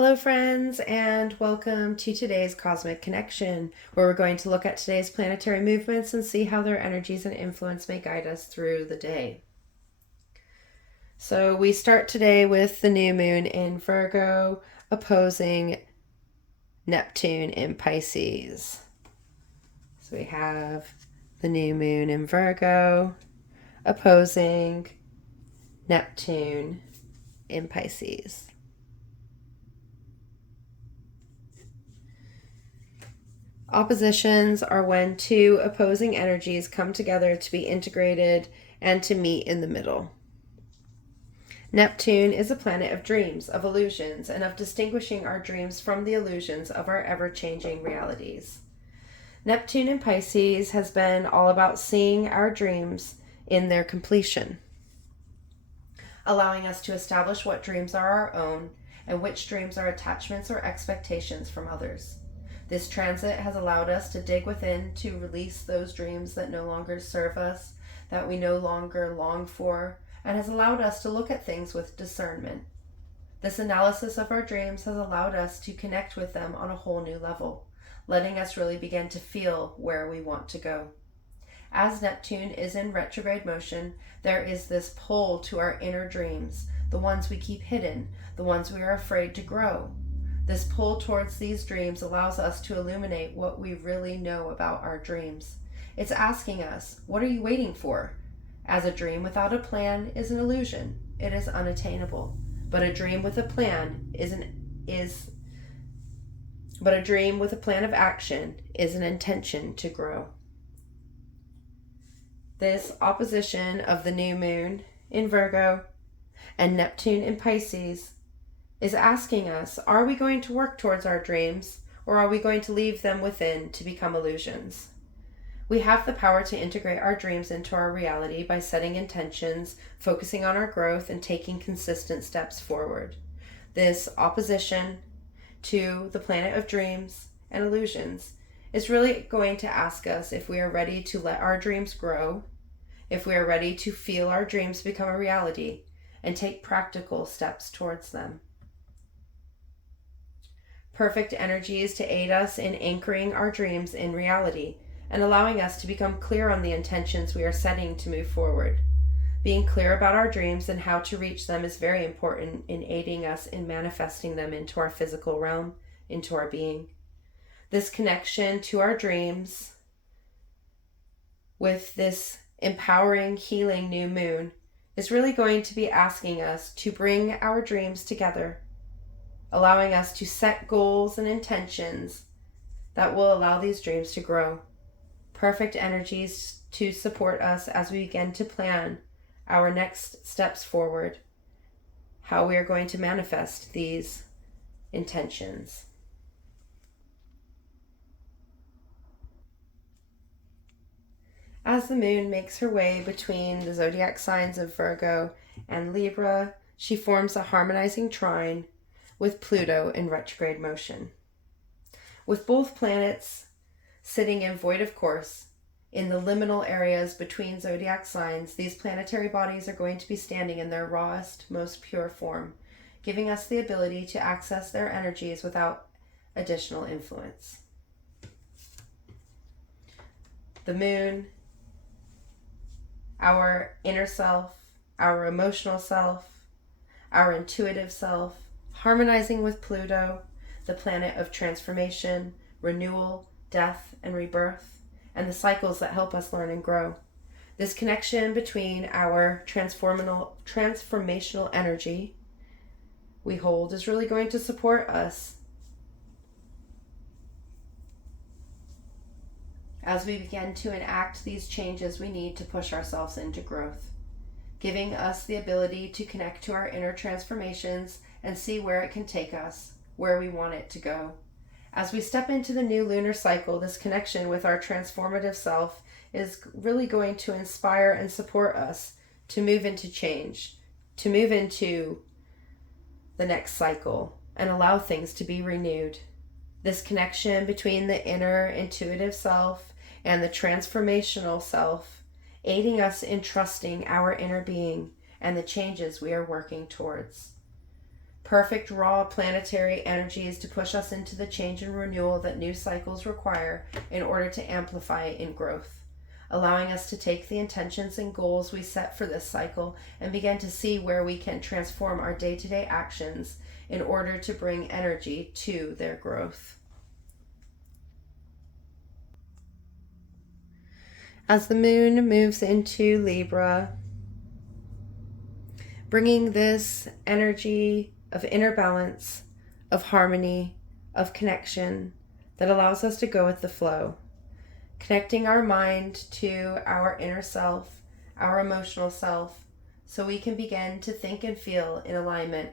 Hello, friends, and welcome to today's Cosmic Connection, where we're going to look at today's planetary movements and see how their energies and influence may guide us through the day. So we start today with the new moon in Virgo opposing Neptune in Pisces. So we have the new moon in Virgo opposing Neptune in Pisces. Oppositions are when two opposing energies come together to be integrated and to meet in the middle. Neptune is a planet of dreams, of illusions, and of distinguishing our dreams from the illusions of our ever-changing realities. Neptune in Pisces has been all about seeing our dreams in their completion, allowing us to establish what dreams are our own and which dreams are attachments or expectations from others. This transit has allowed us to dig within to release those dreams that no longer serve us, that we no longer long for, and has allowed us to look at things with discernment. This analysis of our dreams has allowed us to connect with them on a whole new level, letting us really begin to feel where we want to go. As Neptune is in retrograde motion, there is this pull to our inner dreams, the ones we keep hidden, the ones we are afraid to grow. This pull towards these dreams allows us to illuminate what we really know about our dreams. It's asking us, what are you waiting for? As a dream without a plan is an illusion. It is unattainable. But a dream with a plan of action is an intention to grow. This opposition of the new moon in Virgo and Neptune in Pisces is asking us, are we going to work towards our dreams, or are we going to leave them within to become illusions? We have the power to integrate our dreams into our reality by setting intentions, focusing on our growth, and taking consistent steps forward. This opposition to the planet of dreams and illusions is really going to ask us if we are ready to let our dreams grow, if we are ready to feel our dreams become a reality, and take practical steps towards them. Perfect energies to aid us in anchoring our dreams in reality and allowing us to become clear on the intentions we are setting to move forward. Being clear about our dreams and how to reach them is very important in aiding us in manifesting them into our physical realm, into our being. This connection to our dreams with this empowering, healing new moon is really going to be asking us to bring our dreams together, allowing us to set goals and intentions that will allow these dreams to grow. Perfect energies to support us as we begin to plan our next steps forward, how we are going to manifest these intentions. As the moon makes her way between the zodiac signs of Virgo and Libra, she forms a harmonizing trine with Pluto in retrograde motion. With both planets sitting in void of course, in the liminal areas between zodiac signs, these planetary bodies are going to be standing in their rawest, most pure form, giving us the ability to access their energies without additional influence. The moon, our inner self, our emotional self, our intuitive self, harmonizing with Pluto, the planet of transformation, renewal, death, and rebirth, and the cycles that help us learn and grow. This connection between our transformational energy we hold is really going to support us as we begin to enact these changes we need to push ourselves into growth, giving us the ability to connect to our inner transformations and see where it can take us, where we want it to go. As we step into the new lunar cycle, this connection with our transformative self is really going to inspire and support us to move into change, to move into the next cycle and allow things to be renewed. This connection between the inner intuitive self and the transformational self, aiding us in trusting our inner being and the changes we are working towards. perfect raw planetary energies to push us into the change and renewal that new cycles require in order to amplify in growth, allowing us to take the intentions and goals we set for this cycle and begin to see where we can transform our day-to-day actions in order to bring energy to their growth. As the moon moves into Libra, bringing this energy of inner balance, of harmony, of connection that allows us to go with the flow, connecting our mind to our inner self, our emotional self, so we can begin to think and feel in alignment,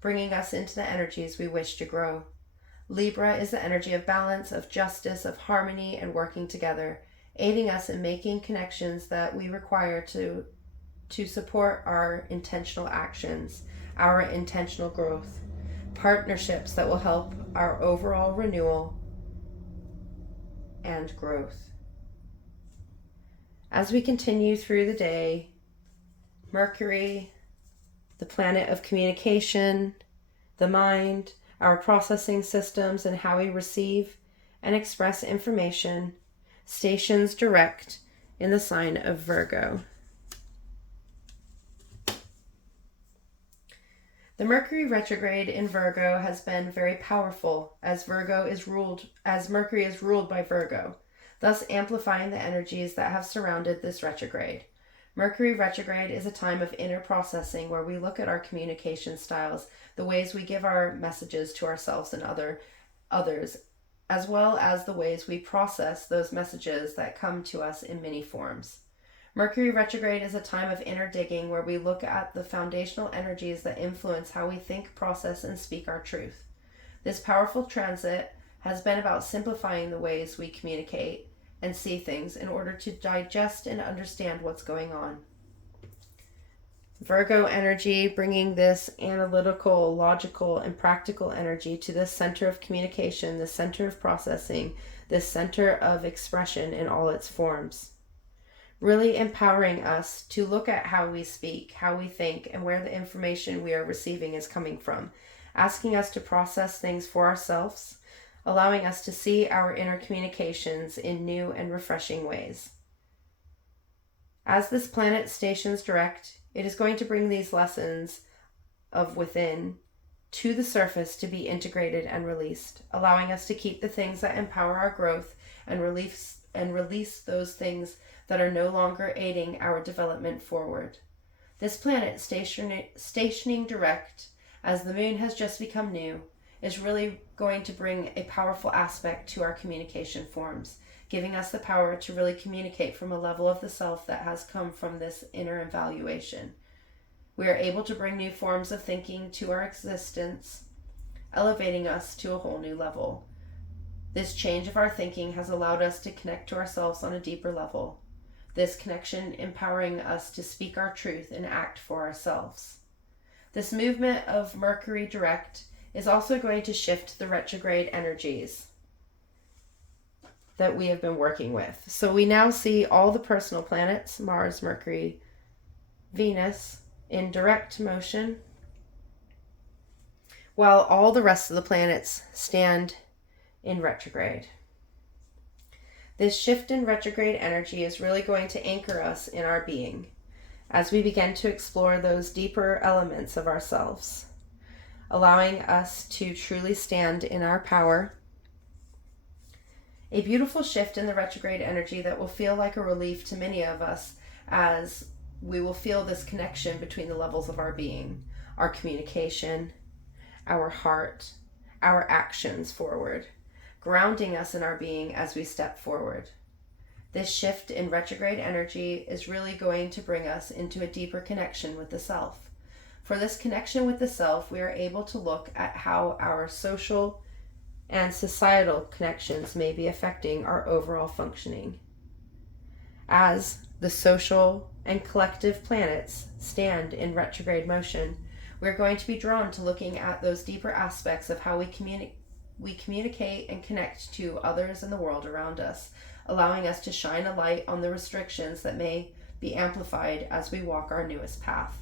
bringing us into the energies we wish to grow. Libra is the energy of balance, of justice, of harmony, and working together, aiding us in making connections that we require to support our intentional actions, our intentional growth, partnerships that will help our overall renewal and growth. As we continue through the day, Mercury, the planet of communication, the mind, our processing systems, and how we receive and express information, stations direct in the sign of Virgo. The Mercury retrograde in Virgo has been very powerful as Mercury is ruled by Virgo, thus amplifying the energies that have surrounded this retrograde. Mercury retrograde is a time of inner processing where we look at our communication styles, the ways we give our messages to ourselves and others, as well as the ways we process those messages that come to us in many forms. Mercury retrograde is a time of inner digging where we look at the foundational energies that influence how we think, process, and speak our truth. This powerful transit has been about simplifying the ways we communicate and see things in order to digest and understand what's going on. Virgo energy bringing this analytical, logical, and practical energy to this center of communication, the center of processing, this center of expression in all its forms. Really empowering us to look at how we speak, how we think, and where the information we are receiving is coming from, asking us to process things for ourselves, allowing us to see our inner communications in new and refreshing ways. As this planet stations direct, it is going to bring these lessons of within to the surface to be integrated and released, allowing us to keep the things that empower our growth and release those things that are no longer aiding our development forward. This planet stationing direct, as the moon has just become new, is really going to bring a powerful aspect to our communication forms, giving us the power to really communicate from a level of the self that has come from this inner evaluation. We are able to bring new forms of thinking to our existence, elevating us to a whole new level. This change of our thinking has allowed us to connect to ourselves on a deeper level. This connection empowering us to speak our truth and act for ourselves. This movement of Mercury direct is also going to shift the retrograde energies that we have been working with. So we now see all the personal planets, Mars, Mercury, Venus, in direct motion, while all the rest of the planets stand in retrograde. This shift in retrograde energy is really going to anchor us in our being as we begin to explore those deeper elements of ourselves, allowing us to truly stand in our power. A beautiful shift in the retrograde energy that will feel like a relief to many of us as we will feel this connection between the levels of our being, our communication, our heart, our actions forward, grounding us in our being as we step forward. This shift in retrograde energy is really going to bring us into a deeper connection with the self. For this connection with the self, we are able to look at how our social and societal connections may be affecting our overall functioning. As the social and collective planets stand in retrograde motion, we're going to be drawn to looking at those deeper aspects of how we communicate and connect to others in the world around us, allowing us to shine a light on the restrictions that may be amplified as we walk our newest path.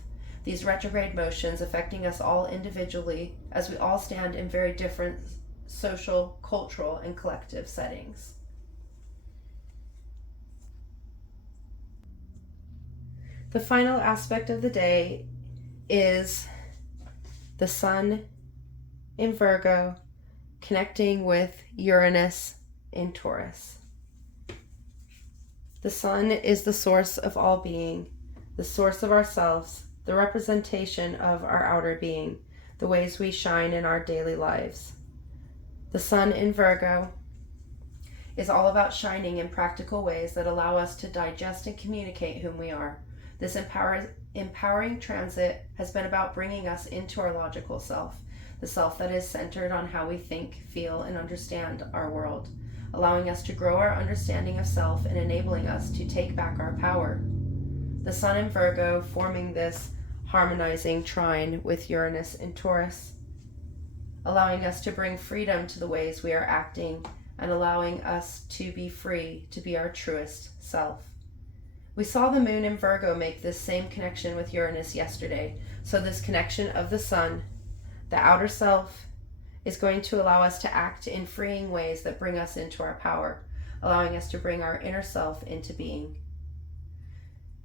these retrograde motions affecting us all individually as we all stand in very different social, cultural, and collective settings. The final aspect of the day is the Sun in Virgo connecting with Uranus in Taurus. The Sun is the source of all being, the source of ourselves, the representation of our outer being, the ways we shine in our daily lives. The Sun in Virgo is all about shining in practical ways that allow us to digest and communicate whom we are. This empowering transit has been about bringing us into our logical self, the self that is centered on how we think, feel, and understand our world, allowing us to grow our understanding of self and enabling us to take back our power. The Sun in Virgo forming this harmonizing trine with Uranus in Taurus, allowing us to bring freedom to the ways we are acting and allowing us to be free to be our truest self. We saw the moon in Virgo make this same connection with Uranus yesterday, so this connection of the Sun, the outer self, is going to allow us to act in freeing ways that bring us into our power, allowing us to bring our inner self into being.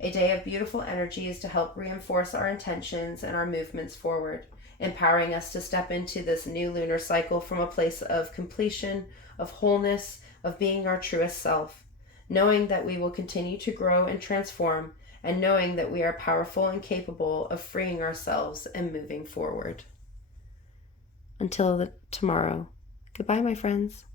A day of beautiful energies to help reinforce our intentions and our movements forward, empowering us to step into this new lunar cycle from a place of completion, of wholeness, of being our truest self, knowing that we will continue to grow and transform, and knowing that we are powerful and capable of freeing ourselves and moving forward. Until tomorrow, goodbye, my friends.